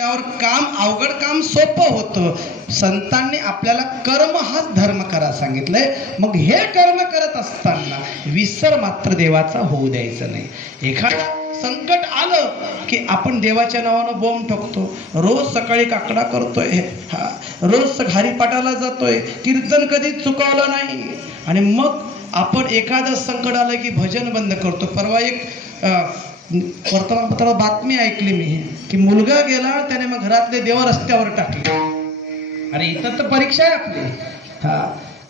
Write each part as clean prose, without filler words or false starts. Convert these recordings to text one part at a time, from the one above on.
काम अवघड काम सोपं होतं. संतांनी आपल्याला कर्म हाच धर्म करा सांगितलंय. मग हे कर्म करत असताना विसर मात्र देवाचा होऊ द्यायचा नाही. एखादं संकट आलं की आपण देवाच्या नावानं बोंब ठोकतो. रोज सकाळी काकडा करतोय, रोज हरिपाठाला जातोय, कीर्तन कधीच चुकवलं नाही. आणि मग आपण एखादं संकट आलं की भजन बंद करतो. परवा एक वर्तमानपत्रात बातमी ऐकली मी की मुलगा गेला, त्याने मग घरातले देव रस्त्यावर टाकले. अरे इथं तर परीक्षा आहे आपली.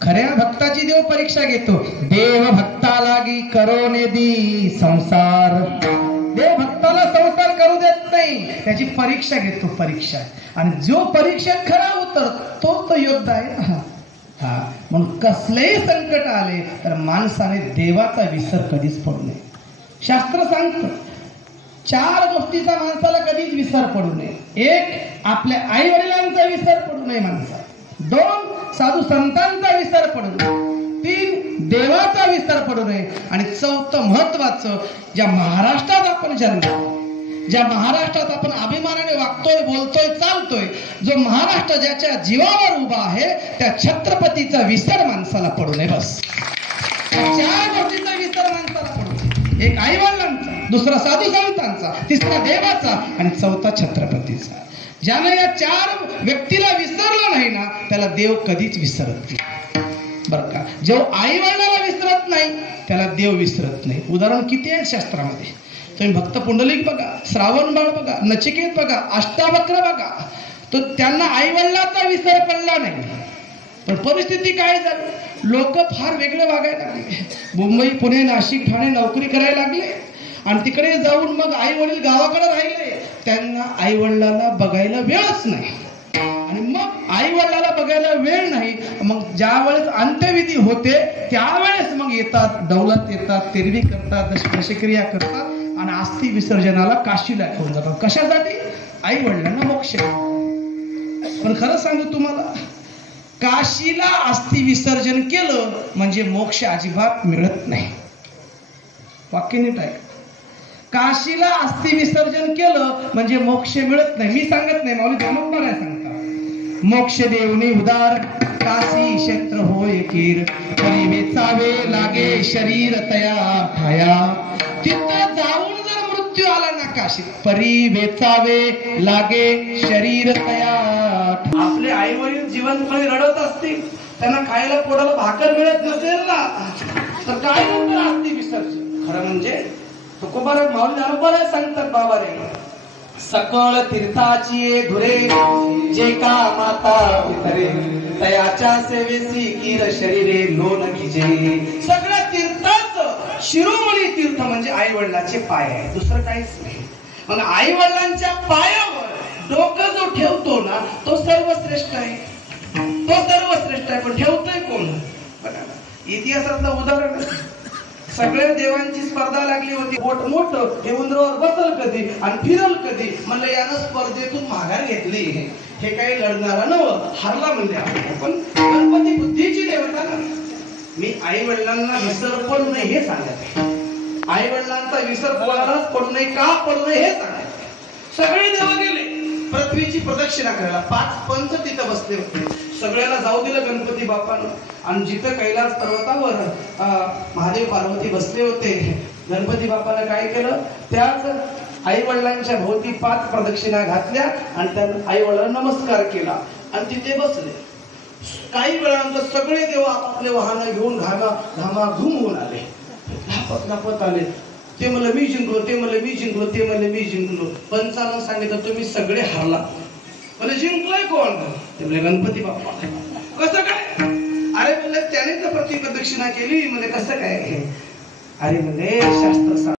खऱ्या भक्ताची देव परीक्षा घेतो. देव भक्ता लागी करोने दी संसार. देव भक्ताला संसार करू देत नाही, त्याची परीक्षा घेतो. परीक्षा, आणि जो परीक्षेत खरा उतरतो तोच तो योद्धा आहे. म्हणून कसलेही संकट आले तर माणसाने देवाचा विसर कधीच पडू नये. शास्त्र सांगतं 4 गोष्टीचा माणसाला कधीच विसर पडू नये. 1, आपल्या आई वडिलांचा विसर पडू नये माणसाला. 2, साधू संतांचा विसर पडू नये. 3, देवाचा विसर पडू नये. आणि 4थं महत्वाचं, ज्या महाराष्ट्रात आपण जन्मलो, ज्या महाराष्ट्रात आपण अभिमानाने वागतोय, बोलतोय, चालतोय, जो महाराष्ट्र ज्याच्या जीवावर उभा आहे, त्या छत्रपतीचा विसर माणसाला पडू नये. बस 4 गोष्टीचा विसर माणसाला पडू नये. 1 आई वडिलांचा, 2 साधू संतांचा, 3 देवाचा आणि 4था छत्रपतीचा. ज्याने या 4 व्यक्तीला विसरलं नाही ना, त्याला देव कधीच विसरत नाही. बरं का, जो आई वडिलाला विसरत नाही त्याला देव विसरत नाही. उदाहरण किती आहे शास्त्रामध्ये. तुम्ही भक्त पुंडलिक बघा, श्रावणबाळ बघा, नचिकेत बघा, अष्टावक्र बघा. तर त्यांना आई वडिलाचा विसर पडला नाही. पण परिस्थिती काय झाली, लोक फार वेगळे वागायला लागले. मुंबई, पुणे, नाशिक, ठाणे नोकरी करायला लागले. आणि तिकडे जाऊन मग आई वडील गावाकडे राहिले. त्यांना आई वडिलांना बघायला वेळच नाही. आणि मग आई वडिलाला बघायला वेळ नाही. मग ज्या वेळेस अंत्यविधी होते त्यावेळेस मग येतात, दौलत येतात, तेरवी करतात, दशक्रिया करतात आणि अस्थि विसर्जनाला काशीला घेऊन जातात. कशासाठी? आई वडिलांना मोक्ष. पण खरं सांगू तुम्हाला, काशीला अस्थि विसर्जन केलं म्हणजे मोक्ष अजिबात मिळत नाही. वाक्य नीट आहे. काशीला अस्थि विसर्जन केलं म्हणजे मोक्ष मिळत नाही. मी सांगत नाही, माऊली ज्ञानोबा काय सांगता. मोक्ष देवनी उदार काशी क्षेत्र होय कीर. परी वेचावे लागे शरीर तया ठाया. तिथं जाऊन जर मृत्यू आला ना काशीत, परी वेचावे लागे शरीर तया. आपले आई वडील जीवनभर रडत असतील, त्यांना खायला पोटाला भाकर मिळत नसेल ना, तर काय नंतर अस्थि विसर्जन. खरं म्हणजे तुकोबाराय माऊली ज्ञानोबा सांगतात बाबाने, सकळ तीर्थाची धुरे जे का माता पितरे. तयाच्या सेवेसी कीर शरीरे लोन घिजे. सगळ्या तीर्थाचं शिरोमणी तीर्थ म्हणजे आई वडिलांचे पाय आहे, दुसरं काहीच नाही. मग आई वडिलांच्या पायावर डोकं जो ठेवतो ना, तो सर्वश्रेष्ठ आहे. तो सर्वश्रेष्ठ आहे. पण ठेवतोय कोण? बघा, इतिहासातलं उदाहरण, सगळ्या देवांची स्पर्धा लागली होती. मोठं हे उंदरावर बसल कधी आणि फिरल कधी. म्हणलं यानं स्पर्धेतून माघार घेतली. हे काही लढणारा नव्हतं, हारला म्हणजे. पण गणपती बुद्धीची देवता ना. मी आई वडिलांना विसर पडू नये हे सांगत. आई वडिलांचा विसर कोणालाच पडू नये. का पडू नये हे सांगत. सगळे देव गेले पृथ्वीची प्रदक्षिणा करायला. 5 पंच तिथं बसले होते. सगळ्याला जाऊ दिलं गणपती बाप्पानं. आणि जिथं कैलास पर्वतावर महादेव पार्वती बसले होते, गणपती बाप्पानं काय केलं, त्याच आई वडिलांच्या भोवती 5 प्रदक्षिणा घातल्या आणि त्यांना आई वडिलांना नमस्कार केला आणि तिथे बसले. काही वेळानंतर सगळे देव आपापले वाहन घेऊन घामाघूम होऊन आले, धापत आले. ते म्हणलं मी जिंकलो, ते म्हणलं मी जिंकलो, ते म्हणले मी जिंकलो. पंचानं सांगितलं तुम्ही सगळे हारला. म्हणजे जिंकलोय कोण? ते म्हणले गणपती बाप्पा. कसं काय? अरे म्हणलं त्याने तर प्रदक्षिणा केली. म्हणजे कसं काय? अरे म्हणजे शास्त्र